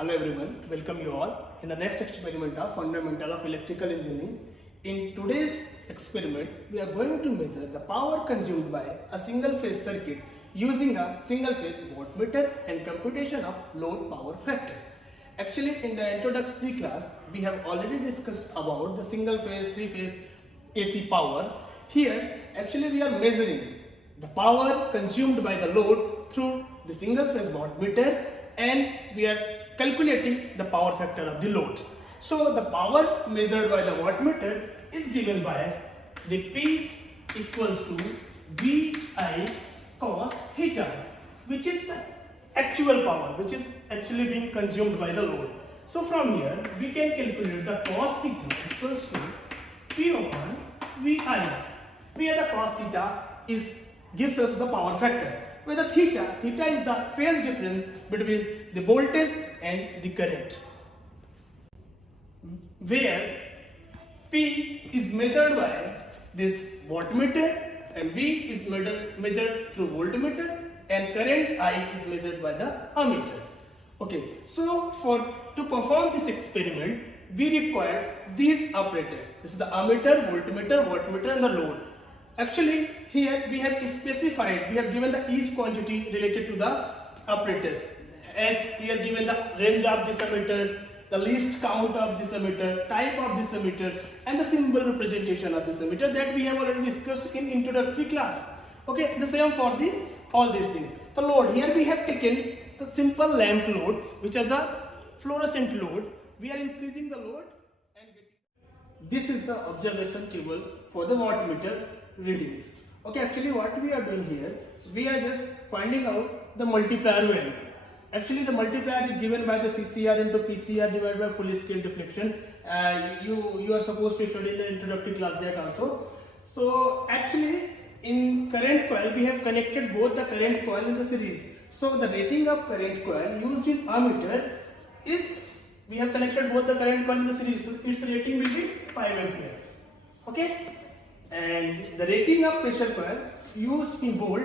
Hello everyone, welcome you all in the next experiment of Fundamental of Electrical Engineering. In today's experiment, we are going to measure the power consumed by a single phase circuit using a single phase voltmeter and computation of load power factor. Actually, in the introductory class, we have already discussed about the single phase, three phase AC power. Here, actually we are measuring the power consumed by the load through the single phase voltmeter, and we are calculating the power factor of the load. So the power measured by the voltmeter is given by the P equals to VI cos theta, which is the actual power which is actually being consumed by the load. So from here we can calculate the cos theta equals to P upon VI, where the cos theta gives us the power factor, where the theta is the phase difference between the voltage and the current, where P is measured by this voltmeter and V is measured through voltmeter, and current I is measured by the ammeter. Okay, so to perform this experiment we require these apparatus. This is the ammeter, voltmeter and the load. Actually, here we have specified, we have given the each quantity related to the apparatus, as here given the range of this ammeter, the least count of this ammeter, type of this ammeter, and the symbol representation of this ammeter that we have already discussed in introductory class. Okay, the same for all these things. The load, here we have taken the simple lamp load, which are the fluorescent load. We are increasing the load and getting. This is the observation table for the voltmeter readings. Okay, actually what we are doing here, we are just finding out the multiplier value. Actually the multiplier is given by the CCR into PCR divided by full scale deflection. You are supposed to study in the introductory class that also. So actually in current coil we have connected both the current coil in the series. So the rating of current coil used in ammeter is, we have connected both the current coil in the series, so its rating will be 5 ampere. Okay, and the rating of pressure coil used in volt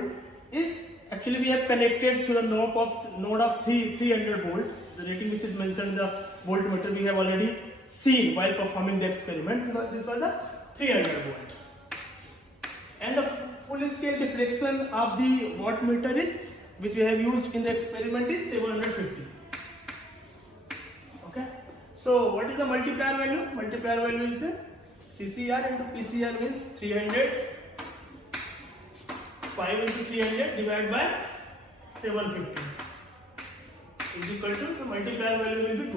is, actually we have connected to the node of 300 volt, the rating which is mentioned in the voltmeter we have already seen while performing the experiment. This was the 300 volt, and the full scale deflection of the voltmeter is, which we have used in the experiment, is 750. Okay, so what is the multiplier value? Multiplier value is the CCR into PCR means 300, 5 into 300 divided by 750 is equal to, the multiplier value will be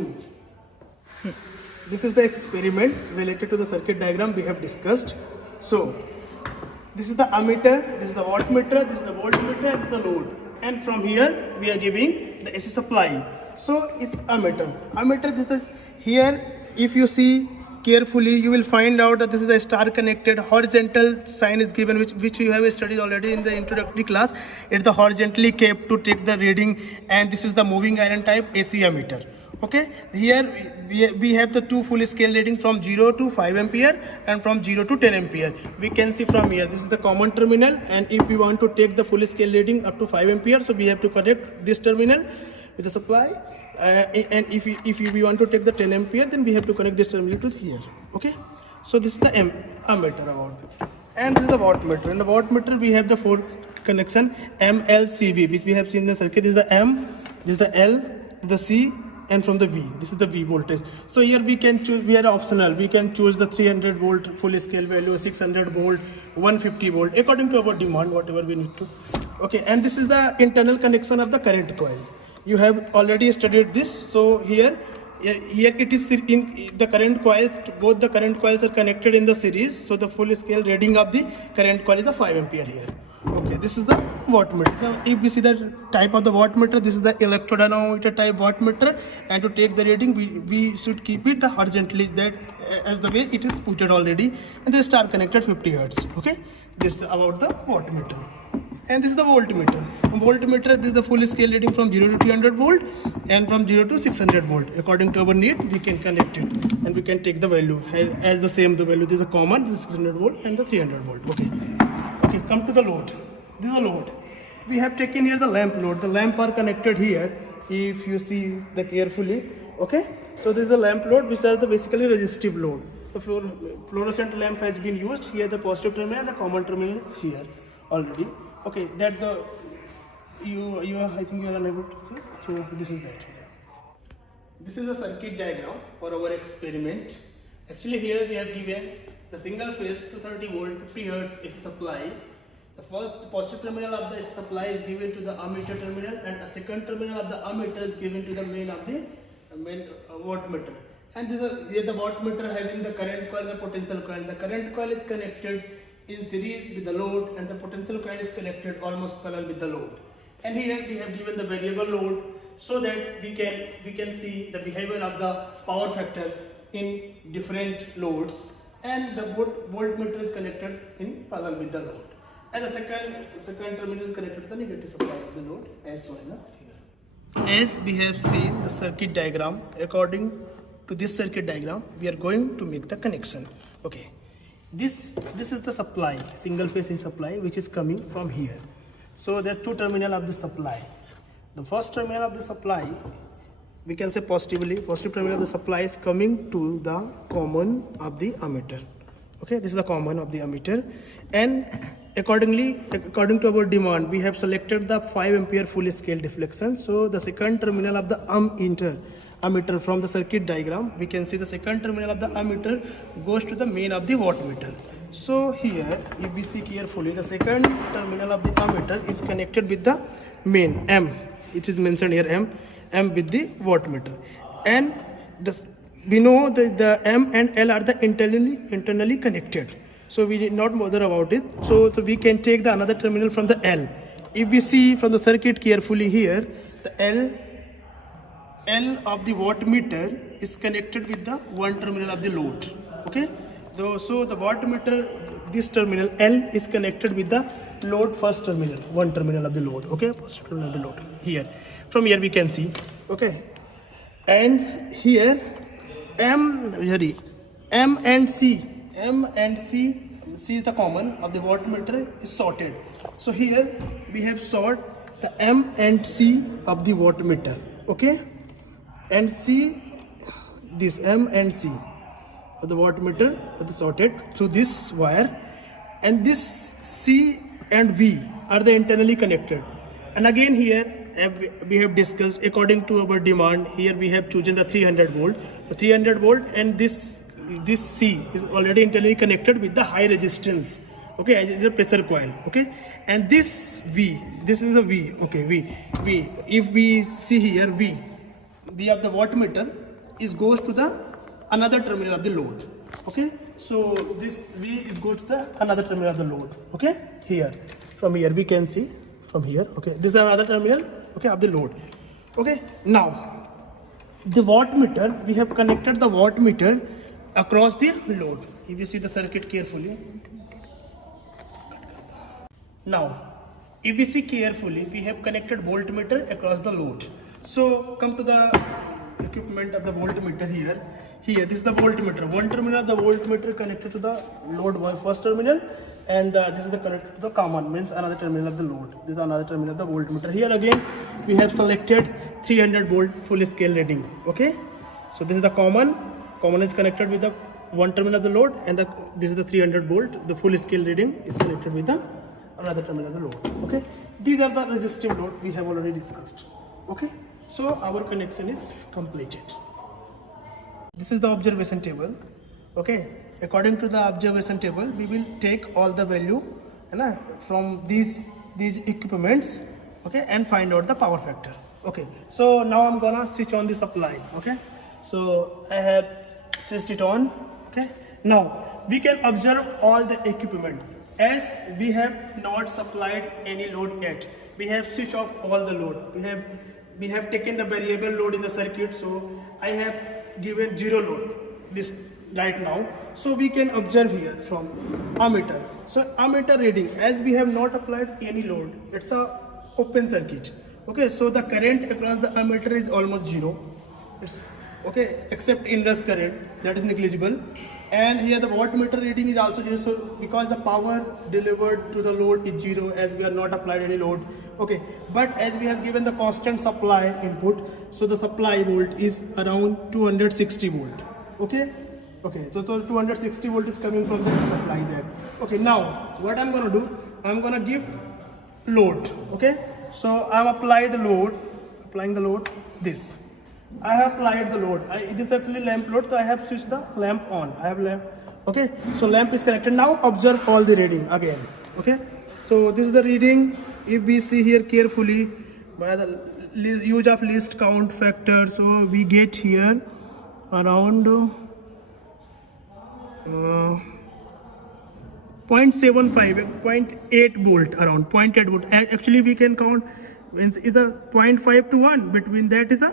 2. This is the experiment related to the circuit diagram we have discussed. So this is the ammeter, this is the voltmeter, this is the voltmeter, and this is the load, and from here we are giving the AC supply. So it's ammeter. Ammeter, this is the, here if you see carefully you will find out that this is the star connected horizontal sign is given, which you have studied already in the introductory class. It's the horizontally kept to take the reading, and this is the moving iron type AC ammeter. Okay, here we have the two full scale reading from 0 to 5 ampere and from 0 to 10 ampere. We can see from here, this is the common terminal, and if we want to take the full scale reading up to 5 ampere, so we have to connect this terminal with the supply. And if we want to take the 10 ampere, then we have to connect this terminal to here. Okay, so this is the ammeter about, and this is the voltmeter. In the voltmeter we have the four connection MLCV, which we have seen in the circuit. This is the M, this is the L, the C, and from the V, this is the V voltage. So here we can choose, we are optional, we can choose the 300 volt full scale value, 600 volt, 150 volt, according to our demand, whatever we need to. Okay, and this is the internal connection of the current coil. You have already studied this. So here it is in the current coils, both the current coils are connected in the series. So the full scale reading of the current coil is the 5 ampere here. Okay, this is the voltmeter. Now if we see the type of the voltmeter, this is the electrodynamometer type voltmeter, and to take the reading we should keep it the horizontally, that as the way it is putted already, and they start connected 50 hertz. Okay, this is about the voltmeter. And this is the voltmeter. Voltmeter, this is the full scale reading from 0 to 300 volt and from 0 to 600 volt. According to our need, we can connect it and we can take the value as the same. The value, this is the common, this is 600 volt and the 300 volt. Okay. Okay, come to the load. This is the load. We have taken here the lamp load. The lamp are connected here if you see the carefully. Okay, so this is the lamp load, which are the basically resistive load. The fluorescent lamp has been used here. The positive terminal and the common terminal is here already. Okay, that the I think you are unable to see. So this is that. This is a circuit diagram for our experiment. Actually, here we have given the single phase 230 volt 50 hertz AC supply. The first positive terminal of the supply is given to the ammeter terminal, and a second terminal of the ammeter is given to the main of the main wattmeter. And this is here the wattmeter having the current coil and the potential coil. The current coil is connected in series with the load, and the potential coil is connected almost parallel with the load. And here we have given the variable load so that we can see the behavior of the power factor in different loads, and the voltmeter is connected in parallel with the load. And the second terminal is connected to the negative supply of the load as shown in the figure. As we have seen the circuit diagram, according to this circuit diagram, we are going to make the connection. Okay, this is the supply, single phase AC supply, which is coming from here. So there are two terminals of the supply. The first terminal of the supply, we can say positive terminal of the supply is coming to the common of the ammeter. Okay, this is the common of the ammeter, and according to our demand, we have selected the 5 ampere full scale deflection. So the second terminal of the ammeter from the circuit diagram, we can see the second terminal of the ammeter goes to the main of the wattmeter. So here, if we see carefully, the second terminal of the ammeter is connected with the main M. It is mentioned here M with the wattmeter, and we know that the M and L are the internally connected. So we did not bother about it. So we can take the another terminal from the L. If we see from the circuit carefully here, the L of the wattmeter is connected with the one terminal of the load. Okay, so the wattmeter, this terminal L is connected with the load first terminal, one terminal of the load. Okay, first terminal of the load here. From here we can see. Okay, and here M and C is the common of the wattmeter is sorted. So here we have sort the M and C of the wattmeter. Okay, and C, this M and C of the wattmeter is sorted through this wire, and this C and V are the internally connected. And again here we have discussed, according to our demand, here we have chosen the 300 volt. The 300 volt, and this C is already internally connected with the high resistance. Okay, it's a pressure coil. Okay, and this V, this is the V. Okay, V. If we see here, V of the wattmeter goes to the another terminal of the load. Okay, so this V goes to the another terminal of the load. Okay, here from here we can see from here. Okay, this is another terminal. Okay, of the load. Okay, now the wattmeter, we have connected the wattmeter across the load. If you see the circuit carefully. Now, if we see carefully, we have connected voltmeter across the load. So come to the equipment of the voltmeter here. Here, this is the voltmeter. One terminal of the voltmeter connected to the load first terminal, and this is the connected to the common, means another terminal of the load. This is another terminal of the voltmeter. Here again, we have selected 300 volt full scale reading. Okay, so this is the common. Common is connected with the one terminal of the load, and this is the 300 volt. The full scale reading is connected with the another terminal of the load. Okay, these are the resistive load we have already discussed. Okay, so our connection is completed. This is the observation table. Okay, according to the observation table, we will take all the value from these equipments. Okay, and find out the power factor. Okay, so now I'm gonna switch on the supply. Okay, so I have switched it on. Okay, now we can observe all the equipment. As we have not supplied any load yet, we have switched off all the load. We have taken the variable load in the circuit, so I have given zero load this right now. So we can observe here from ammeter. So ammeter reading, as we have not applied any load, it's a open circuit. Okay, so the current across the ammeter is almost zero. It's okay, except inrush current, that is negligible. And here the wattmeter reading is also zero, so because the power delivered to the load is zero, as we are not applied any load, Okay, but as we have given the constant supply input, so the supply volt is around 260 volt. Okay, so 260 volt is coming from the supply there. Okay, now what I'm gonna do, I'm gonna give load. Okay, so I'm applying the load this. I have applied the load. This is actually lamp load, so I have switched the lamp on. I have lamp. Okay, so lamp is connected. Now observe all the reading again. Okay, so this is the reading. If we see here carefully by the use of least count factor, so we get here around 0.75, 0.8 volt, around 0.8 volt. Actually, we can count is a 0.5 to 1. Between that is a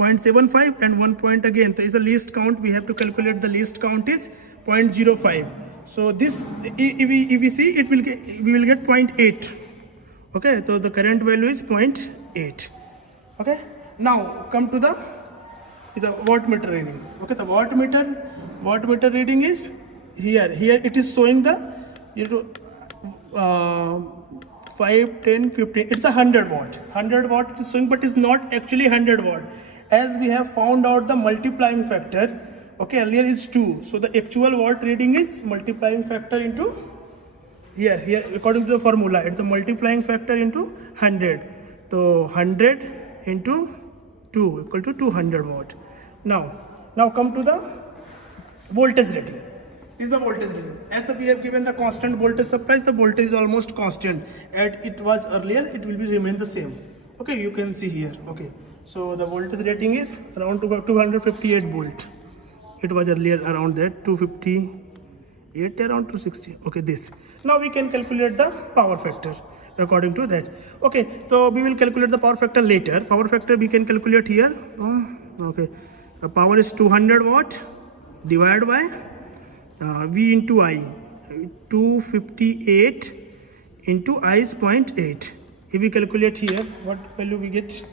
0.75 and 1 point again. So is the least count. We have to calculate the least count is 0.05. So this, if we see, we will get 0.8. Okay, so the current value is 0.8. Okay, now come to the wattmeter reading. Okay, the wattmeter reading is here. Here it is showing the 5, 10, 15. It's a 100 watt. 100 watt it is showing, but it's not actually 100 watt. As we have found out the multiplying factor. Okay, earlier is 2. So the actual watt reading is multiplying factor into here according to the formula, it's a multiplying factor into 100. So 100 into 2 equal to 200 watt. Now come to the voltage rating. This is the voltage rating. As we have given the constant voltage supply, the voltage is almost constant. As it was earlier, it will be remain the same. Okay, you can see here. Okay, so the voltage rating is around 258 volt. It was earlier around that 258, around 260. Okay, this. Now we can calculate the power factor according to that. Okay, so we will calculate the power factor later. Power factor we can calculate here. Okay, the power is 200 watt divided by V into I. 258 into I is 0.8. If we calculate here, what value we get?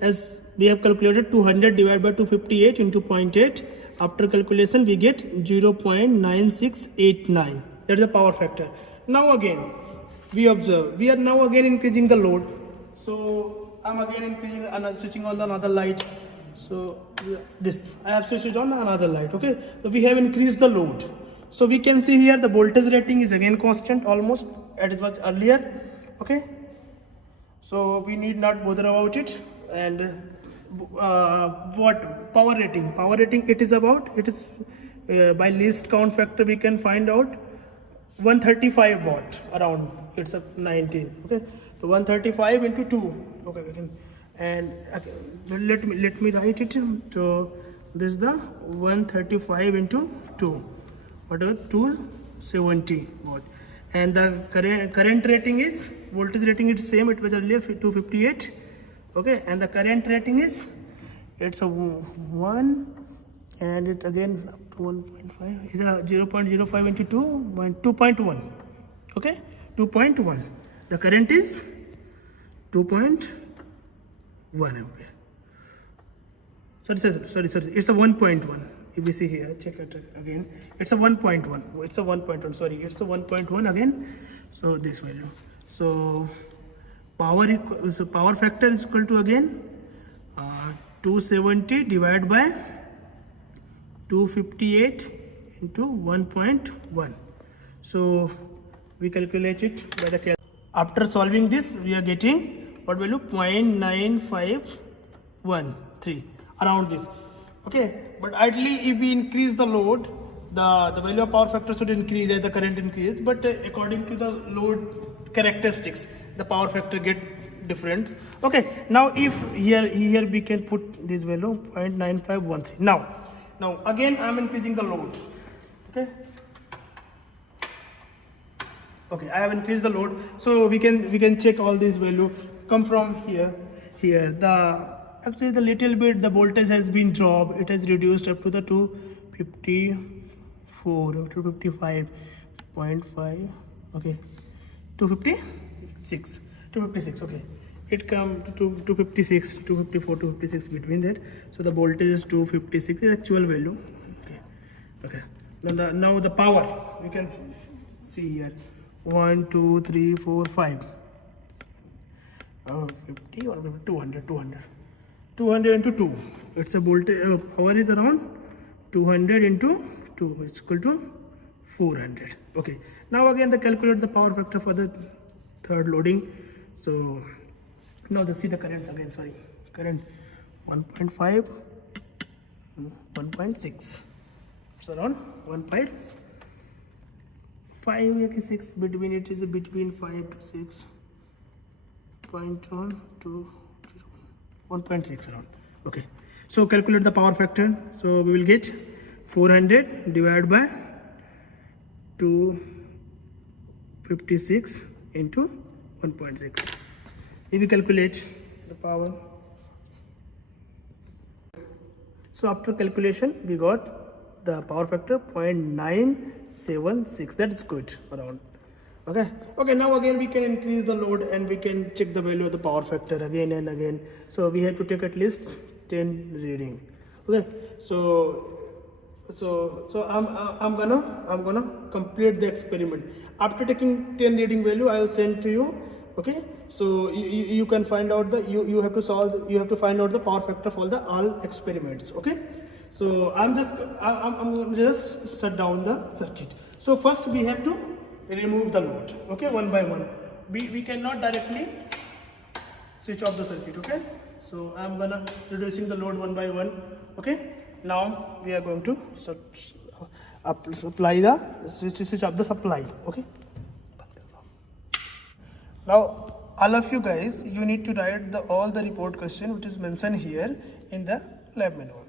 As we have calculated 200 divided by 258 into 0.8. After calculation, we get 0.9689. That is the power factor. Now again, we observe. We are now again increasing the load. So I'm again increasing, switching on another light. So this, I have switched on another light. Okay, so we have increased the load. So we can see here the voltage rating is again constant, almost as it was earlier. Okay, so we need not bother about it. And what power rating it is by least count factor we can find out 135 watt around. It's a 19. Okay, so 135 into 2. Okay, we can, and okay, let me write it. So this is the 135 into 2, whatever, 270 watt. And the current rating is, voltage rating is same, it was earlier 258. Okay, and the current rating is, it's a 1, and it again up to 1.5 is a 0.05 into 2.1. Okay, 2.1. The current is 2.1 ampere. Sorry, it's a 1.1. If we see here, check it again, it's a 1.1. It's a 1.1. Sorry, it's a 1.1 again. So this value. So power factor is equal to again 270 divided by 258 into 1.1. So we calculate it by the calculator. After solving this, we are getting what value? 0.9513, around this. Okay, but ideally if we increase the load, the value of power factor should increase as the current increases, but according to the load characteristics, the power factor get different. Okay, now if here we can put this value 0.9513. Now again I am increasing the load. Okay, I have increased the load, so we can check all these value come from here. Actually the little bit the voltage has been dropped. It has reduced up to the 254 or 255.5. Okay, 256. Okay, it come to 256, 254, 256 between that. So the voltage is 256 is actual value. Okay. Now the power we can see here. 1 2 3 4 5 50 150 200 into 2. It's a voltage power is around 200 into 2, it's equal to 400. Okay, now again the calculate the power factor for the third loading. So now let's see the current again. Sorry, current 1.5 1.6, it's around 1.5 या 6 between, it is between 5 to 6, 0.1 to 1.6 around. Okay, so calculate the power factor. So we will get 400 divided by 256 into 1.6. If we calculate the power, so after calculation we got the power factor 0.976. that is good around. Okay, now again we can increase the load and we can check the value of the power factor again and again. So we have to take at least 10 reading. Okay, so I'm gonna complete the experiment. After taking 10 reading value, I will send to you. Okay, so you can find out the you have to find out the power factor for the all experiments. Okay, so I'm just shut down the circuit. So first we have to remove the load. Okay, one by one. We cannot directly switch off the circuit. Okay, so I'm gonna reducing the load one by one. Okay, now we are going to apply the switch off the supply. Okay, now all of you guys, you need to write all the report question which is mentioned here in the lab manual.